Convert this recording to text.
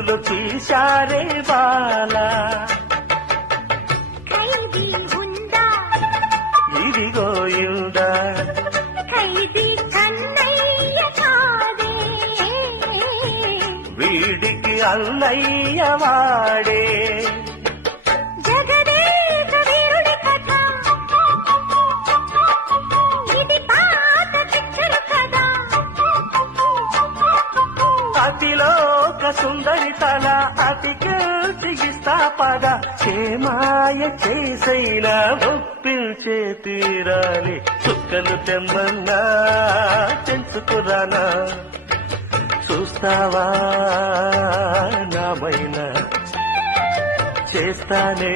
వెలుగులో తీశారే బాల. ఖైదీ ఉందా ఇదిగో ఇందా ఖైదీ కన్నయ్య కాదే, వీడికి అన్నయ్య వాడే. జగదేక వీరుడి కథ ఇది పాత పిక్చర్ కదా. అతిలోక సుందరి తల అతికిస్తా పద. క్షేమాయ చేసైనా ఒప్పించే తీరాలి. చుక్కలు తెమ్మన్నా తెంచుకురానా, చూస్తావా నామైనా చేస్తానే.